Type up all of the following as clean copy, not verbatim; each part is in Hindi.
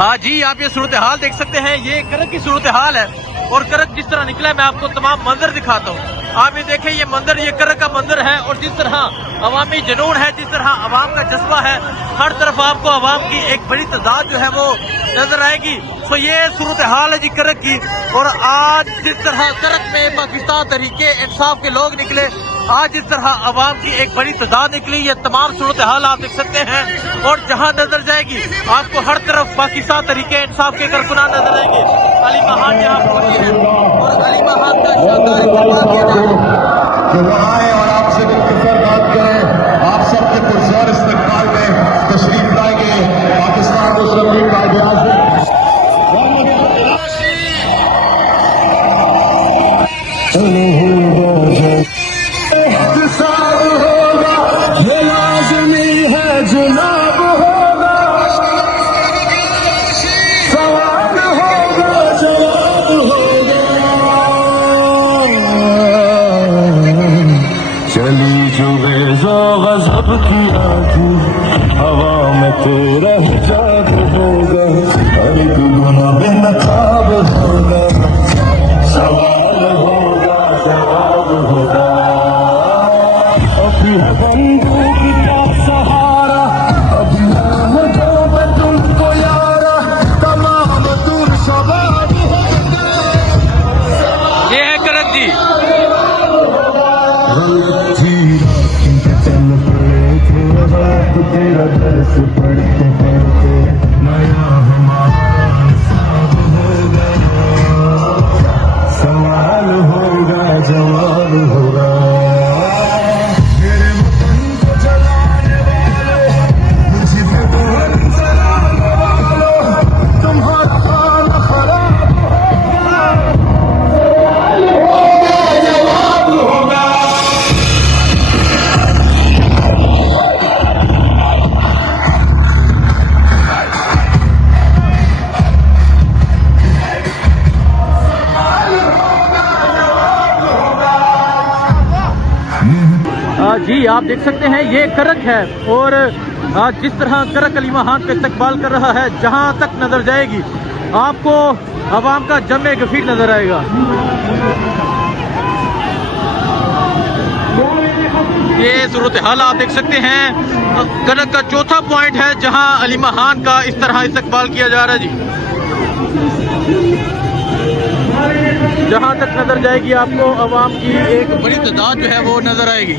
जी आप ये सूरत हाल देख सकते हैं, ये करक की सूरत हाल है और करक जिस तरह निकला है मैं आपको तमाम मंजर दिखाता हूँ। आप ये देखें, ये मंजर ये करक का मंजर है और जिस तरह अवामी जुनून है, जिस तरह अवाम का जज्बा है, हर तरफ आपको अवाम की एक बड़ी तादाद जो है वो नजर आएगी। तो ये सूरत हाल है जी करक की। और आज जिस तरह करक में पाकिस्तान तहरीके इंसाफ के लोग निकले, आज इस तरह अवाम की एक बड़ी तादाद निकली, ये तमाम सूरत हाल आप देख सकते हैं। और जहां नजर जाएगी आपको हर तरफ पाकिस्तान तहरीके इंसाफ के कारकुनान नजर आएंगे। अली महान यहाँ पहुंचे हैं और अली महान का शानदार इस्तेमाल किया जाएगा और आपसे मुख्तसर बात करें। आप सबके पुरस्कार इस्तेमाल में तशरीफ लाएंगे पाकिस्तान मुस्लिम लीग कायद-ए-आज़म। गज़ब की आँखी हवा में तेरा हिजाब होगा, हर एक गुनाह बेनकाब होगा, सवाल होगा जवाब होगा। अभी बंदूक का सहारा, अभी जो मैं तुमको यारा, तमाम दूर सवाल होगा। ये है करक जी। तेरा दर्स पढ़ते पढ़ते नया हमारा हिसाब होगा, सवाल होगा जवाब होगा। मेरे वतन को जलाने वालों, मुझे पे बहुत जलाने वालों, तुम्हारा खाना खराब होगा, सवाल होगा जवाब होगा। जी आप देख सकते हैं, ये करक है और जिस तरह करक अली महान का इस्तकबाल कर रहा है, जहां तक नजर जाएगी आपको अवाम का जमे गफीर नजर आएगा। ये सूरत हाल आप देख सकते हैं, करक का चौथा पॉइंट है जहां अली महान का इस तरह इस्तकबाल किया जा रहा है जी। जहां तक नजर जाएगी आपको अवाम की एक बड़ी तादाद जो है वो नजर आएगी।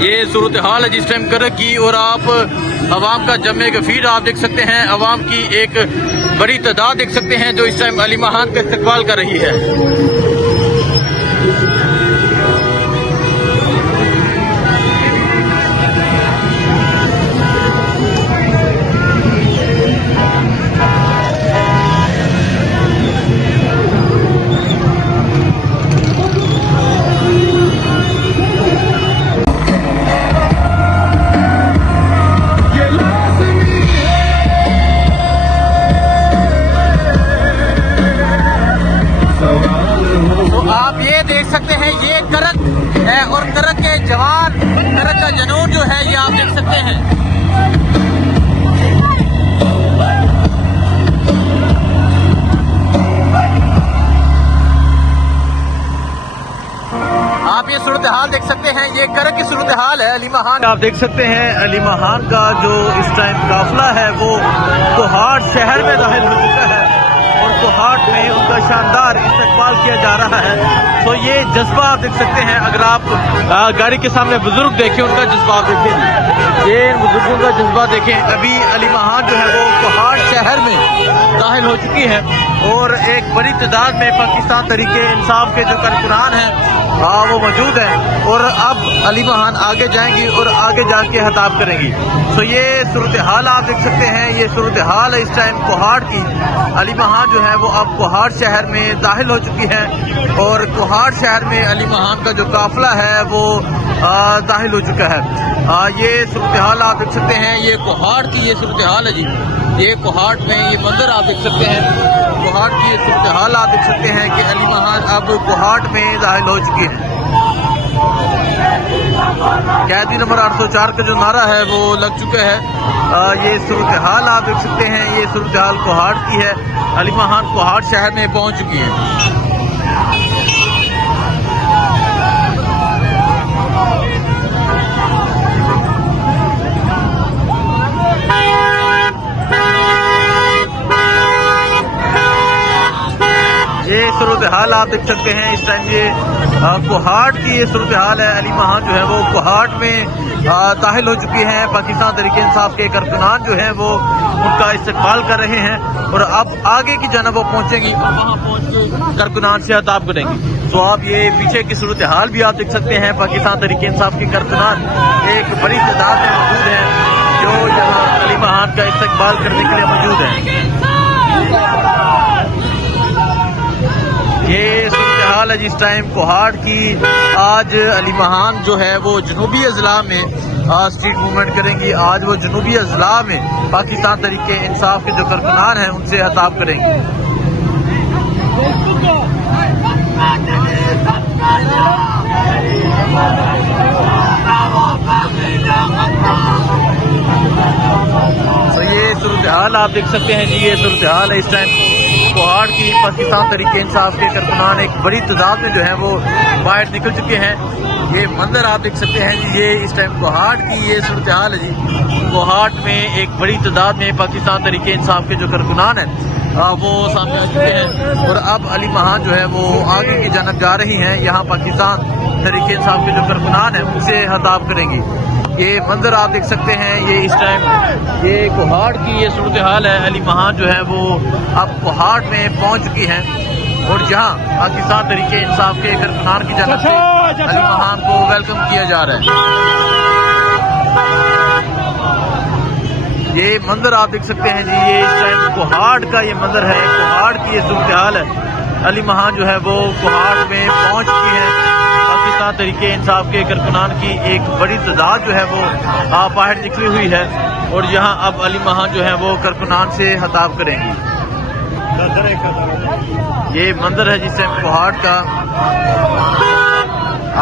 ये सूरत हाल है जिस टाइम करक की, और आप अवाम का जमे गफीर आप देख सकते हैं, अवाम की एक बड़ी तादाद देख सकते हैं जो इस टाइम अली महान का इस्तकबाल कर रही है। आप ये देख सकते हैं, ये करक है और करक के जवान, करक का जुनून जो है ये आप देख सकते हैं। आप ये सूरत हाल देख सकते हैं, ये करक की सूरत हाल है अली महान। आप देख सकते हैं अली महान का जो इस टाइम काफिला है वो कोहाट शहर में दाखिल हो चुका है और कोहाट में उनका शानदार इस्तकबाल किया जा रहा है। तो ये जज्बा आप देख सकते हैं, अगर आप गाड़ी के सामने बुजुर्ग देखें, उनका जज्बा आप देखें, ये बुजुर्गों का जज्बा देखें। अभी अली महान जो है वो कोहाट शहर में दाखिल हो चुकी है और एक बड़ी तादाद में पाकिस्तान तहरीके इंसाफ के जो कारकुनान हैं वो मौजूद है और अब अली महान आगे जाएंगी और आगे जाके खिताब करेंगी। तो ये सूरत हाल आप देख सकते हैं, ये सूरत हाल है इस टाइम कोहाट की। अली महान जो है वो अब कोहाट शहर में दाखिल हो चुकी है और कोहाट शहर में अली महान का जो काफिला है वो दाखिल हो चुका है। ये सूरत हाल आप देख सकते हैं, ये कोहाट की ये सूरत हाल है जी। ये कोहाट में ये मंजर आप देख सकते हैं, कोहाट की ये सूरत हाल आप देख सकते हैं कि अली महान अब कोहाट में दाखिल हो चुकी है। कैदी नंबर 804 का जो नारा है वो लग चुका है। ये सूरत हाल आप देख सकते हैं, ये सूरत हाल कोहाट की है। अली महान कोहाट शहर में पहुंच चुकी है। ये सूरत हाल आप देख सकते हैं इस टाइम, ये कोहाट की ये सूरत हाल है। अली महान जो है वो कोहाट में दाखिल हो चुकी हैं। पाकिस्तान तहरीक इंसाफ के कारकुनान जो हैं वो उनका इस्तकबाल कर रहे हैं और अब आगे की जानब वो पहुंचेंगी और वहाँ पहुँच के कारकुनान से खिताब करेंगी। तो आप ये पीछे की सूरत हाल भी आप देख सकते हैं। पाकिस्तान तहरीक इंसाफ के कारकुनान एक बड़ी तादाद में मौजूद हैं जो यहाँ अली महान का इस्तकबाल करने के लिए मौजूद हैं। ये सूरत हाल है जिस टाइम कोहाट की। आज अली महान जो है वो जनूबी अजला में स्ट्रीट मूवमेंट करेंगी। आज वो जनूबी अजला में पाकिस्तान तहरीक इंसाफ के जो कारकुनान हैं उनसे खिताब करेंगी। तो ये सूरत हाल आप देख सकते हैं जी, ये सूरत हाल है इस टाइम कोहाट की। पाकिस्तान तहरीक इंसाफ के कारकुनान एक बड़ी तादाद में जो है वो बाहर निकल चुके हैं। ये मंजर आप देख सकते हैं जी, ये इस टाइम कोहाट की ये सूरत हाल है जी। कोहाट में एक बड़ी तादाद में पाकिस्तान तहरीक इंसाफ के जो कारकुनान हैं वो सामने आ चुके हैं और अब अली महान जो है वो आगे की जानब जा रही हैं। यहाँ पाकिस्तान तहरीक इंसाफ के जो कारकुनान हैं उनसे खिताब करेंगी। ये मंजर आप देख सकते हैं, ये इस टाइम ये कोहाट की ये सूरत हाल है। अली महान जो है वो अब कोहाट में पहुंच चुकी हैं और जहां पाकिस्तान तहरीक इंसाफ के कारकुनान की जानब से अली महान को वेलकम किया जा रहा है। ये मंजर आप देख सकते हैं जी, ये इस टाइम कोहाट का ये मंजर है। कोहाट की ये सूरत हाल है। अली महान जो है वो कोहाट में पहुंच चुकी है। पाकिस्तान तहरीक इंसाफ के कारकुनान की एक बड़ी तादाद जो है वो बाहर निकली हुई है और यहाँ अब अली महान जो है वो कारकुनान से खिताब करेंगी। ये मंजर है जिस टाइम कोहाट का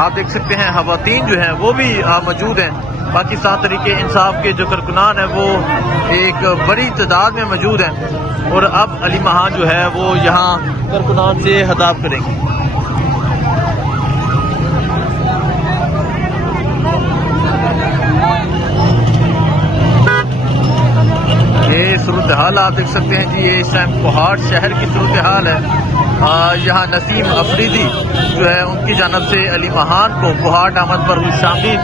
आप देख सकते हैं। खवातीन जो है वो भी मौजूद हैं। पाकिस्तान तहरीक इंसाफ के जो कारकुनान है वो एक बड़ी तादाद में मौजूद हैं और अब अली महान जो है वो यहाँ कारकुनान से खिताब करेंगी। ये सूरत हाल आप देख सकते हैं जी, ये इस टाइम कोहाट शहर की सूरत हाल है। यहाँ नसीम अफरीदी जो है उनकी जानब से अली महान को कोहाट आमद पर शामिल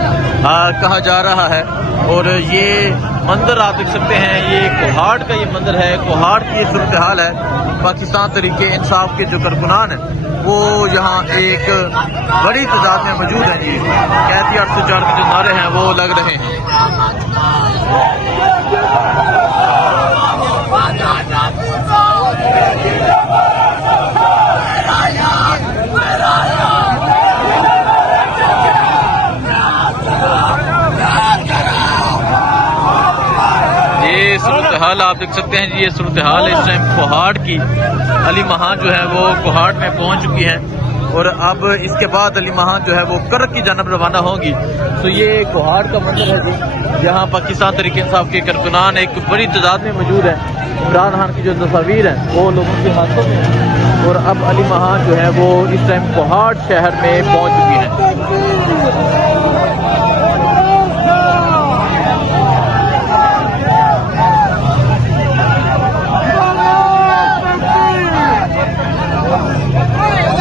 कहा जा रहा है और ये मंजर आप देख सकते हैं, ये कोहाट का ये मंजर है। कोहाट की ये सूरत हाल है। पाकिस्तान तहरीक इंसाफ के जो कारकुनान हैं वो यहाँ एक बड़ी तादाद में मौजूद हैं जी। कैदी 804 के जो नारे हैं वो लग रहे हैं। ये सूरत हाल आप देख सकते हैं जी, ये सूरत हाल है इस टाइम कोहाट की। अली महान जो है वो कोहाट में पहुंच चुकी हैं और अब इसके बाद अली महान जो है वो करक की जानब रवाना होंगी। तो ये कोहाट का मंजर है जी, जहाँ पाकिस्तान तहरीक इंसाफ के कारकुनान एक बड़ी तादाद में मौजूद है। इमरान खान की जो तस्वीर हैं वो लोगों के हाथों में और अब अली महान जो है वो इस टाइम कोहाट शहर में पहुंच चुकी हैं।